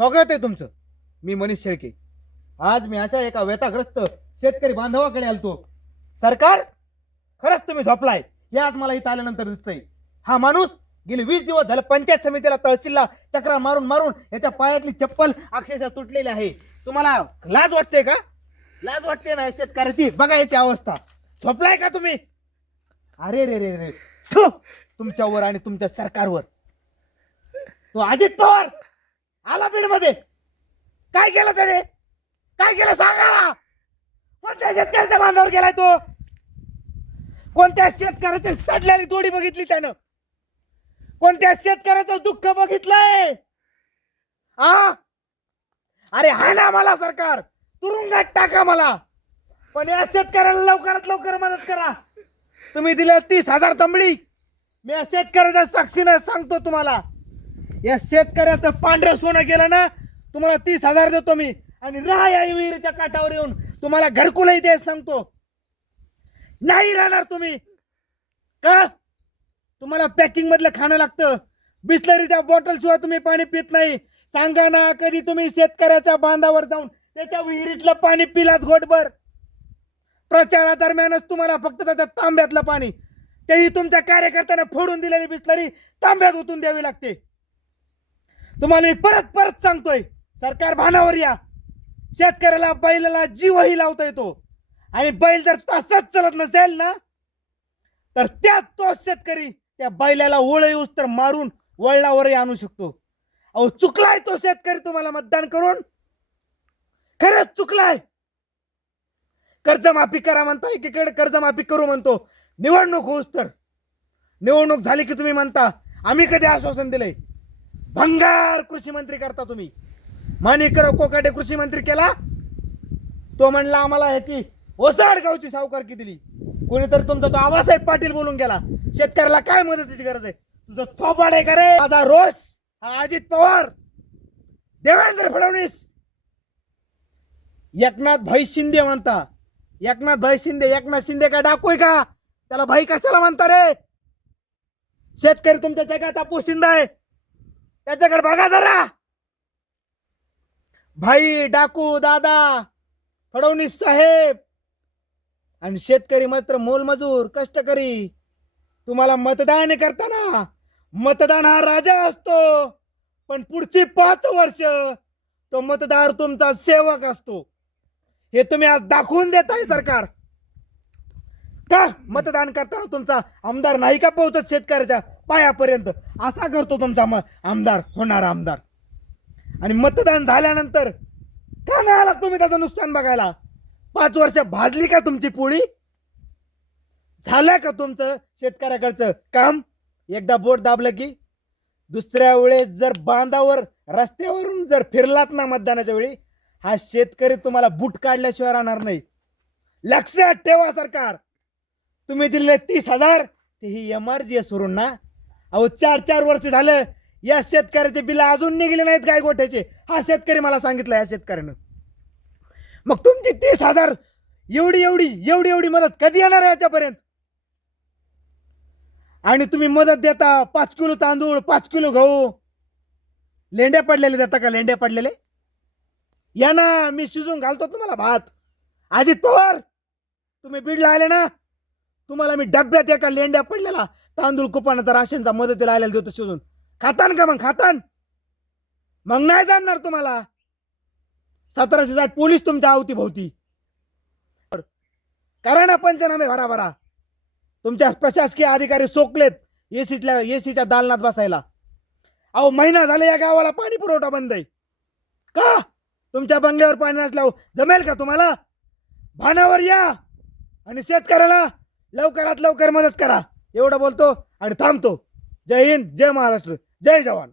स्वागत आहे तुमचं. मी मनीष शेळके. आज मी अशा एका व्यथाग्रस्त शेतकरी बांधवाकडे आलतो. सरकार खरंच तुम्ही झोपलाय. हे आज मला इथं आल्यानंतर दिसतंय. हा माणूस गेले वीस दिवस झालं पंचायत समितीला तहसीलला चक्रा मारून मारून याच्या पायातली चप्पल अक्षरशः तुटलेली आहे. तुम्हाला लाज वाटते का? लाज वाटते ना या शेतकऱ्याची? बघा याची अवस्था. झोपलाय का तुम्ही? अरे रे रे रे तुमच्यावर आणि तुमच्या सरकारवर. तो अजित पवार! आला बीडमध्ये काय केलं त्याने? काय केलं सांगा कोणत्या शेतकऱ्याच्या बांधावर गेलाय तो? कोणत्या शेतकऱ्याची सडलेली दोडी बघितली त्यानं? कोणत्या शेतकऱ्याचं दुःख बघितलंय? आ? अरे हा ना मला सरकार. तुरुंगात टाका मला. पण या शेतकऱ्याला लवकरात लवकर मदत करा. तुम्ही दिल्या तीस हजार तंबडी. मी या शेतकऱ्याच्या साक्षीनं सांगतो तुम्हाला. या शेतकऱ्याचं पांढरं सोनं गेलं ना तुम्हाला तीस हजार देतो मी. आणि राहा या विहिरीच्या काठावर येऊन तुम्हाला घरकुलही दे सांगतो. नाही राहणार तुम्ही. का? तुम्हाला पॅकिंग मधलं खाणं लागतं. बिस्लरीच्या बॉटल शिवाय तुम्ही पाणी पित नाही. सांगा ना कधी तुम्ही शेतकऱ्याच्या बांधावर जाऊन त्याच्या विहिरीतलं पाणी पिलात घोटभर? प्रचारादरम्यानच तुम्हाला फक्त त्याच्या तांब्यातलं पाणी. तेही तुमच्या कार्यकर्त्याने फोडून दिलेली बिस्लरी तांब्यात ओतून द्यावी लागते. तुम्हाला मी परत परत सांगतोय सरकार भानावर या. शेतकऱ्याला बैलाला जीवही लावता येतो. आणि बैल जर तसाच चलत नसेल ना तर त्यात तो शेतकरी त्या बैलाला ओळ येऊस तर मारून वळणावरही आणू शकतो. अहो चुकलाय तो शेतकरी तुम्हाला मतदान करून. खरंच चुकलाय. कर्जमाफी करा म्हणता एकीकडे कर्जमाफी करू म्हणतो. निवडणूक होऊस तर. निवडणूक झाली की तुम्ही म्हणता. आम्ही कधी आश्वासन दिलंय? भंगार कृषी मंत्री करता तुम्ही. माणिकराव कोकाटे कृषी मंत्री केला. तो म्हणला आम्हाला ह्याची ओसाड गावची सावकारकी दिली. कोणीतरी तुमचा तो आबासाहेब पाटील बोलून गेला. शेतकऱ्याला काय मदतीची गरज आहे? तुझं थोपाड आहे का रे? माझा रोष हा अजित पवार. देवेंद्र फडणवीस. एकनाथ भाई शिंदे म्हणता. एकनाथ भाई शिंदे एकनाथ शिंदे का डाकूय का? त्याला भाई कशाला म्हणता रे? शेतकरी तुमच्या जगात पोशिंदा आहे. त्याच्याकडे बघा जरा. भाई डाकू दादा फडणवीस साहेब. आणि शेतकरी मात्र मोलमजूर कष्टकरी. तुम्हाला मतदान करताना मतदान हा राजा असतो. पण पुढची पाच वर्ष तो मतदार तुमचा सेवक असतो. हे तुम्ही आज दाखवून देताय सरकार. का मतदान करताना तुमचा आमदार नाही का पोहोचत शेतकऱ्याच्या पायापर्यंत? असा करतो तुमचा म- आमदार होणार आमदार. आणि मतदान झाल्यानंतर का नाही आला तुम्ही त्याचं नुकसान बघायला? पाच वर्ष भाजली का तुमची पोळी? झालं का तुमचं शेतकऱ्याकडचं काम? एकदा बोट दाबलं की दुसऱ्या वेळेस जर बांधावर रस्त्यावरून जर फिरलात ना मतदानाच्या वेळी हा शेतकरी तुम्हाला बूट काढल्याशिवाय राहणार नाही. लक्षात ठेवा सरकार. तुम्ही दिलेले तीस हजार ते ही एम आर जी एस वरून ना. अहो चार चार वर्ष झालं या शेतकऱ्याचे बिल अजून निघले नाहीत काय गोठ्याचे? हा शेतकरी मला सांगितलं या शेतकऱ्यानं. मग तुमची तीस हजार एवढी एवढी एवढी एवढी मदत कधी येणार आहे याच्यापर्यंत? आणि तुम्ही मदत देता पाच किलो तांदूळ पाच किलो गहू. लेंड्या पडलेले देता का लेंड्या पडलेले? या ना मी शिजून घालतो तुम्हाला भात. अजित पवार तुम्ही बीडला आले ना तुम्हाला मी डब्यात एका लेंड्या पडलेला तांदूळ कुपानाचा राशनचा मदतीला आलेला देतो शोधून खातान का मग? खातान. मग नाही जाणणार तुम्हाला. सतराशे साठ पोलीस तुमच्या अवतीभोवती. करा ना पंचनामे भरा भरा तुमच्या प्रशासकीय अधिकारी सोकलेत एसीच्या एसीच्या दालनात बसायला. अहो महिना झाला या गावाला पाणी पुरवठा बंद आहे. का? तुमच्या बंगल्यावर पाणी नसल्यावर जमेल का तुम्हाला? भानावर या आणि शेतकऱ्याला लवकरात लवकर मदत करा. एवढं बोलतो आणि थांबतो. जय हिंद जय महाराष्ट्र जय जवान.